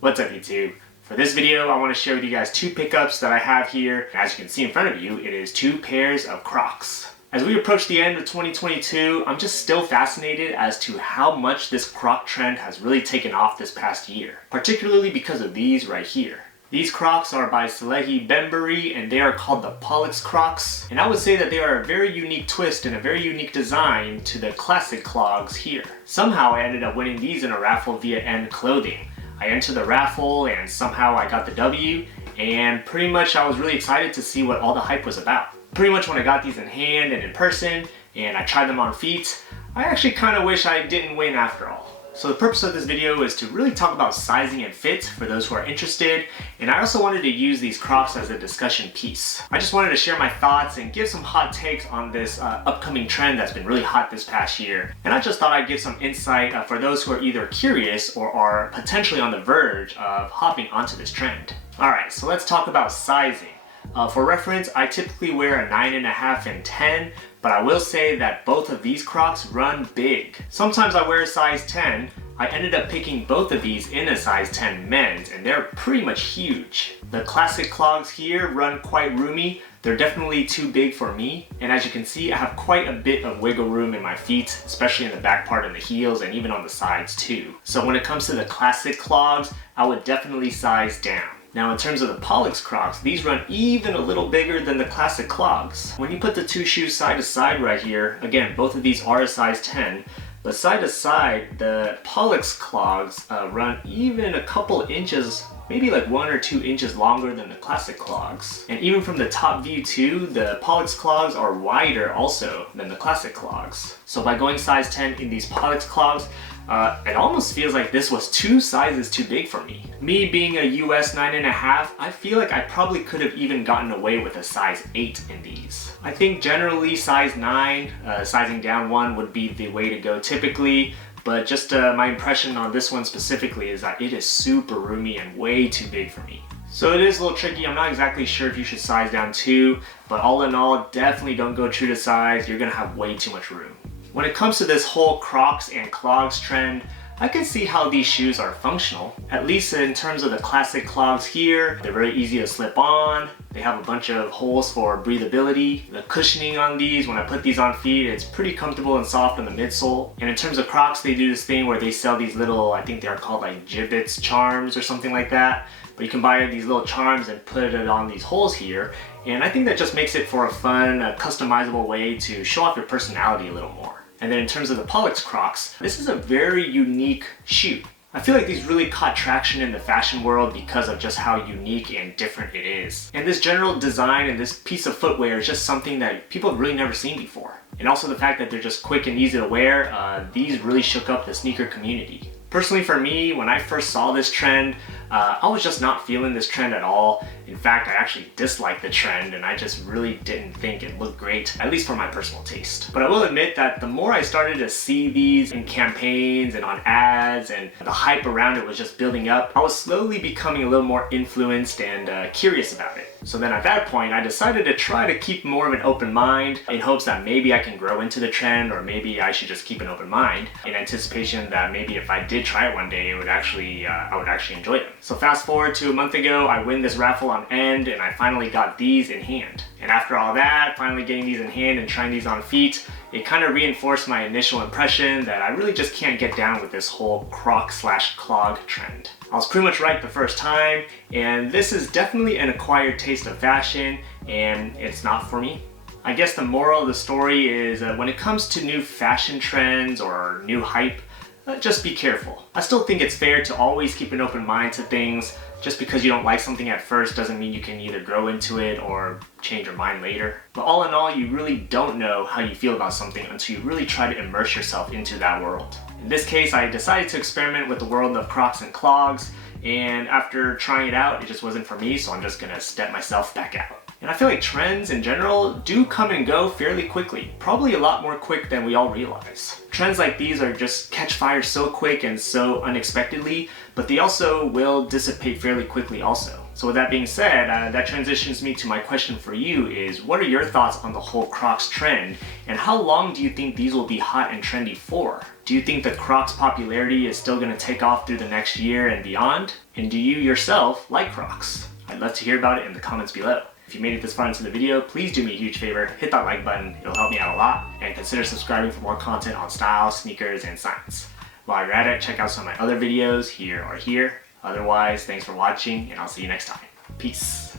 What's up YouTube? For this video I want to share with you guys two pickups that I have here. As you can see in front of you, it is two pairs of Crocs. As we approach the end of 2022, I'm just still fascinated as to how much this Croc trend has really taken off this past year, particularly because of these right here. These Crocs are by Salehe Bembury and they are called the Pollex Crocs. And I would say that they are a very unique twist and a very unique design to the Classic Clogs here. Somehow I ended up winning these in a raffle via End Clothing. I entered the raffle and somehow I got the W, and pretty much I was really excited to see what all the hype was about. Pretty much when I got these in hand and in person and I tried them on feet, I actually kind of wish I didn't win after all. So the purpose of this video is to really talk about sizing and fit for those who are interested, and I also wanted to use these Crocs as a discussion piece. I just wanted to share my thoughts and give some hot takes on this upcoming trend that's been really hot this past year. And I just thought I'd give some insight for those who are either curious or are potentially on the verge of hopping onto this trend. Alright, so let's talk about sizing. For reference, I typically wear a 9.5 and 10, but I will say that both of these Crocs run big. Sometimes I wear a size 10. I ended up picking both of these in a size 10 men's, and they're pretty much huge. The Classic Clogs here run quite roomy. They're definitely too big for me, and as you can see, I have quite a bit of wiggle room in my feet, especially in the back part of the heels and even on the sides too. So when it comes to the Classic Clogs, I would definitely size down. Now in terms of the Pollex Crocs, these run even a little bigger than the Classic Clogs. When you put the two shoes side to side right here, again, both of these are a size 10, but side to side, the Pollex Clogs run even a couple inches, maybe like 1 or 2 inches longer than the Classic Clogs. And even from the top view too, the Pollex Clogs are wider also than the Classic Clogs. So by going size 10 in these Pollex Clogs, it almost feels like this was 2 sizes too big for me. Me being a US 9.5, I feel like I probably could have even gotten away with a size 8 in these. I think generally size 9, sizing down 1 would be the way to go typically, but just my impression on this one specifically is that it is super roomy and way too big for me. So it is a little tricky. I'm not exactly sure if you should size down 2, but all in all, definitely don't go true to size. You're gonna have way too much room. When it comes to this whole Crocs and Clogs trend, I can see how these shoes are functional. At least in terms of the Classic Clogs here, they're very easy to slip on. They have a bunch of holes for breathability. The cushioning on these, when I put these on feet, it's pretty comfortable and soft on the midsole. And in terms of Crocs, they do this thing where they sell these little, I think they're called like gibbets charms or something like that. But you can buy these little charms and put it on these holes here. And I think that just makes it for a fun, customizable way to show off your personality a little more. And then in terms of the Pollex Crocs, this is a very unique shoe. I feel like these really caught traction in the fashion world because of just how unique and different it is. And this general design and this piece of footwear is just something that people have really never seen before. And also the fact that they're just quick and easy to wear, these really shook up the sneaker community. Personally for me, when I first saw this trend, I was just not feeling this trend at all. In fact, I actually disliked the trend and I just really didn't think it looked great, at least for my personal taste. But I will admit that the more I started to see these in campaigns and on ads and the hype around it was just building up, I was slowly becoming a little more influenced and curious about it. So then at that point, I decided to try to keep more of an open mind in hopes that maybe I can grow into the trend, or maybe I should just keep an open mind in anticipation that maybe if I did try it one day, I would actually enjoy them. So fast forward to a month ago, I win this raffle on End and I finally got these in hand. And after all that, finally getting these in hand and trying these on feet, it kind of reinforced my initial impression that I really just can't get down with this whole Croc/clog trend. I was pretty much right the first time, and this is definitely an acquired taste of fashion, and it's not for me. I guess the moral of the story is when it comes to new fashion trends or new hype, just be careful. I still think it's fair to always keep an open mind to things. Just because you don't like something at first doesn't mean you can either grow into it or change your mind later. But all in all, you really don't know how you feel about something until you really try to immerse yourself into that world. In this case, I decided to experiment with the world of Crocs and Clogs, and after trying it out, it just wasn't for me, so I'm just gonna step myself back out. And I feel like trends in general do come and go fairly quickly, probably a lot more quick than we all realize. Trends like these are just catch fire so quick and so unexpectedly, but they also will dissipate fairly quickly also. So with that being said, that transitions me to my question for you is, what are your thoughts on the whole Crocs trend, and how long do you think these will be hot and trendy for? Do you think the Crocs popularity is still going to take off through the next year and beyond? And do you yourself like Crocs? I'd love to hear about it in the comments below. If you made it this far into the video, please do me a huge favor, hit that like button, it'll help me out a lot, and consider subscribing for more content on style, sneakers, and science. While you're at it, check out some of my other videos here or here. Otherwise, thanks for watching, and I'll see you next time. Peace.